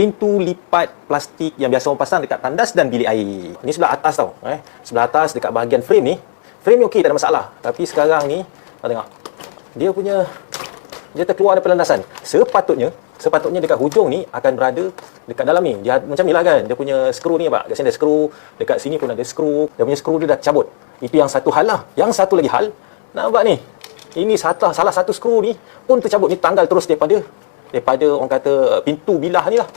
pintu lipat plastik yang biasa orang pasang dekat tandas dan bilik air. Ni sebelah atas tau. Sebelah atas dekat bahagian frame ni. Frame ni okey, tak ada masalah. Tapi sekarang ni, tengok. Dia terkeluar daripada landasan. Sepatutnya dekat hujung ni akan berada dekat dalam ni. Dia macam ni lah kan. Dia punya skru ni pak. Dekat sini ada skru. Dekat sini pun ada skru. Dia punya skru dia dah cabut. Itu yang satu hal lah. Yang satu lagi hal. Nampak ni. Ini salah satu skru ni pun tercabut. Ni tanggal terus daripada orang kata pintu bilah ni lah.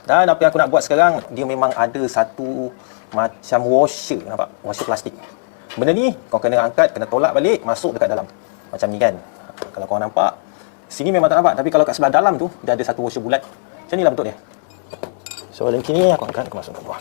Dan apa yang aku nak buat sekarang, dia memang ada satu macam washer. Nampak? Washer plastik. Benda ni kau kena angkat, kena tolak balik, masuk dekat dalam. Macam ni kan. Kalau kau nampak, sini memang tak nampak. Tapi kalau kat sebelah dalam tu, dia ada satu washer bulat. Macam ni lah bentuk dia. So, dalam sini aku angkat, aku masuk ke bawah.